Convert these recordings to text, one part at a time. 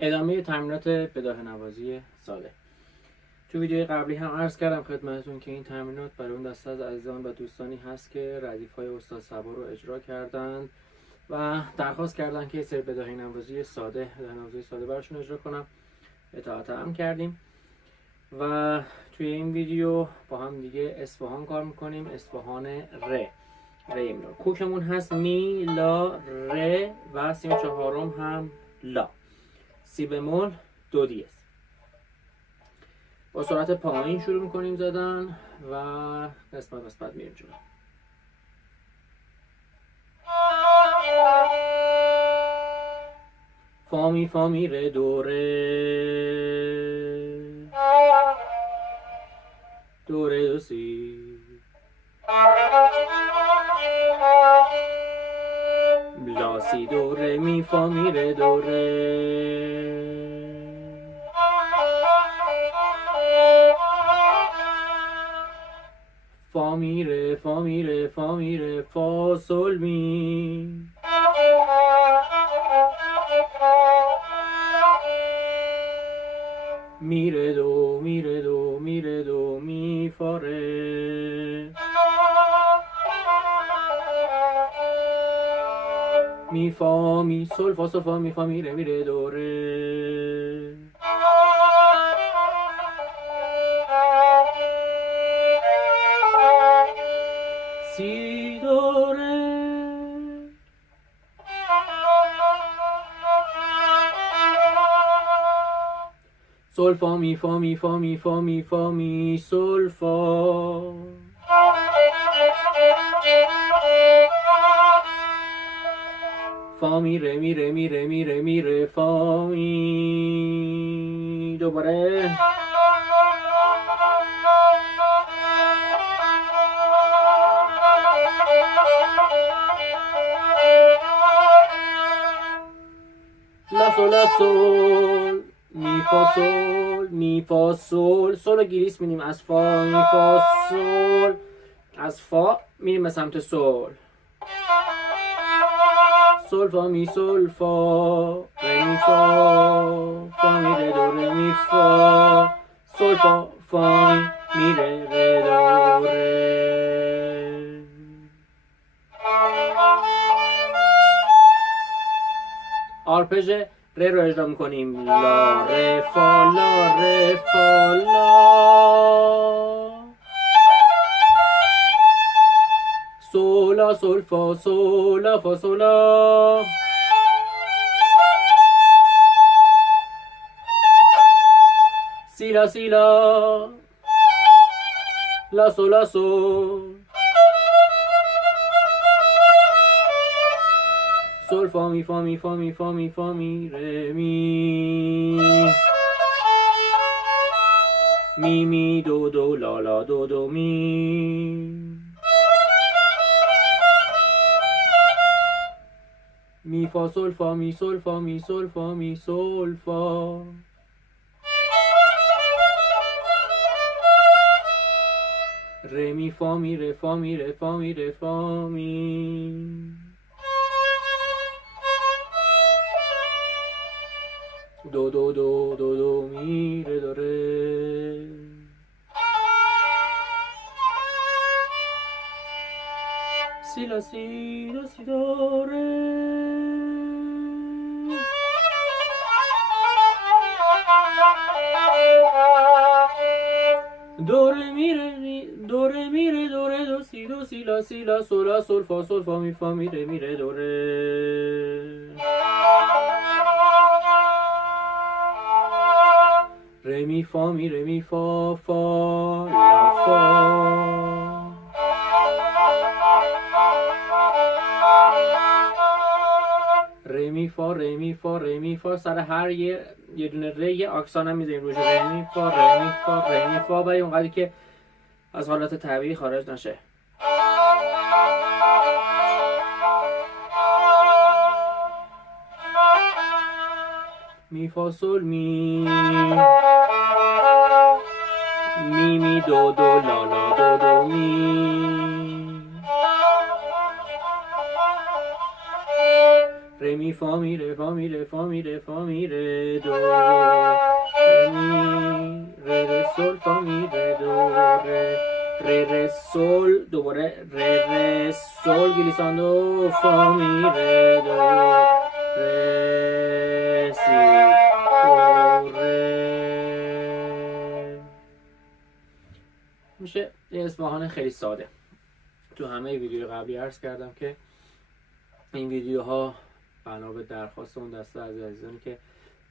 ادامه تمرینات بداهه نوازی ساده. تو ویدیوی قبلی هم عرض کردم خدمتتون که این تمرینات برای اون دسته از عزیزان و دوستانی هست که ردیف‌های استاد صبا رو اجرا کردن و درخواست کردن که سری بداهه نوازی ساده براشون اجرا کنم. اطاعت هم کردیم و توی این ویدیو با هم دیگه اصفهان کار میکنیم. اصفهان ر ایمنا. کوکمون هست می، لا، ر و سیم چهارم هم لا. سی بمول، دو دیез. با سرعت پایین شروع میکنیم زدن و قسمت بعد میریم جلو. فامی فامی ره دو ره دو ره دو سی لا سی دو ره می فامی ره دو ره فامی ره فامی ره فامی ره فا سل می میره دو میره دو میره دو می فا ره می فا می سل فا سل فا می فا می ره میره دو ره سی دو ره سل فا می فا می فا می فا می فا می سل فا فا می ره می ره می ره می ره می ره فا می دوباره لا سول لا سول می فا سول می فا سول سول رو گریس میدیم از فا می فا سول از فا میریم به سمت سول سول فا می سول فا ره می فا فا می ره دو ره می فا سول فا فا می ره ره دو ره. آرپژ ره رو اجرا میکنیم. لا ره فا لا ره فا لا سولا سول فا سولا فا سولا سیلا سیلا لا سولا سول سول فا می فا می فا می فا می فا می ره می می می دو دو لا لا دو دو می می فا سول فا می سول فا می سول فا می سول فا ره می فا می ره فا می ره فا می ره فا می دو دو دو دو دو می ره دو ره سی لا سی دو سی دو ره دو ره می ره دو ره می ره دو ره دو سی لا سول فا می فا می ره دو ره ره می فا می ره می فا فا لا فا ره می فا ره می فا ره می فا. سر هر یه دونه ره یه آکسان هم میذاریم روش. ره می فا ره می فا ره می فا برای اونقدری که از حالت طبیعی خارج نشه. می فا سول می می می دو دو لا لا دو دو می ره می فا می ره فا می ره فا می ره فا می ره دو ره می ره ره سل فا می ره دو ره ره ره سل دوباره ره ره سل گلیساندو فا می ره دو ره سی دو ره. میشه یه اصفهان خیلی ساده. تو همه ویدیو قبلی عرض کردم که این ویدیوها بنا به درخواست اون دسته از عزیزانی که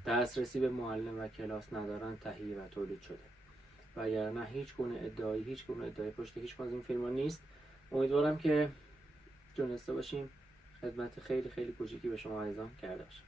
دسترسی به معلم و کلاس ندارن تهیه و تولید شده، وگرنه هیچ گونه ادعایی پشت هیچ از این فیلم‌ها نیست. امیدوارم که تونسته باشیم خدمت خیلی خیلی کوچیکی به شما عزیزان کرده باشیم.